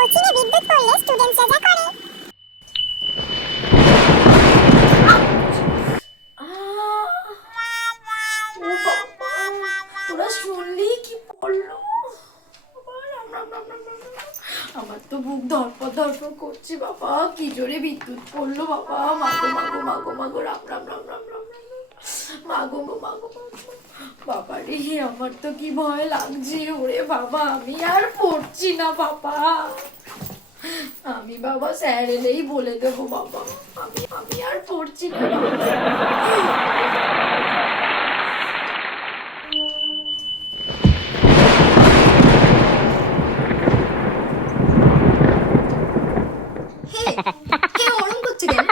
Coaching এ বিদ্যুৎ পড়লে স্টুডেন্টসরা যা করে। ও বাবা, তোরা শুনলি কি পড়লো? আমার তো বুক ধরপড় ধরপড় করছে বাবা, কি জোরে বিদ্যুৎ পড়লো বাবা। মাগো মাগো মাগো মাগো, রাম রাম রাম রাম রাম রাম, মাগো মাগো মাগো বাবা রে, আমার তো কি ভয় লাগছে। ওরে বাবা, আমি আর পড়ছি না বাবা। আমি বাবা স্যার এলেই বলে দেবো বাবা, আমি আমি আর পড়ছি না বাবা। হে হে, ওরম করছে কেন?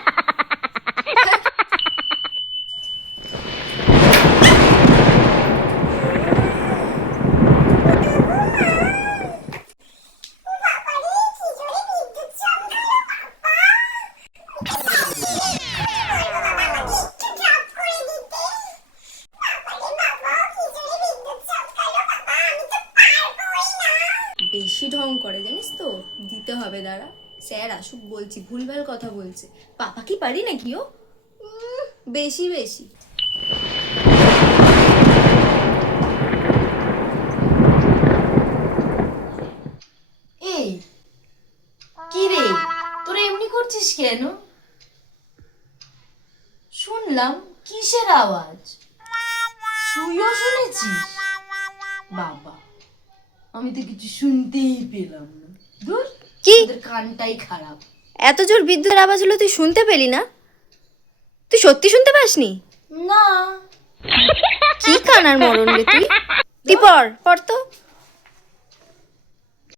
বেশি ঢং করে জানিস তো, দিতে হবে। দাঁড়া, স্যার আসুক বলছি। ভুলভাল কথা বলছে। পাপা কি পারি নাকি ও? বেশি বেশি। এই কি রে, তোরা এমনি করছিস কেন? শুনলাম কিসের আওয়াজ? তুইও শুনেছিস? বাবা, আমি তো কিছু শুনতেই পেলাম না। দূর, কি? তোদের কানটাই খারাপ। এত জোর বিদ্যুতের আওয়াজ হলো, তুই শুনতে পেলি না? তুই সত্যি শুনতে পাসনি? না, কি কানার মরণ রে তুই। তুই পড় পড় তো।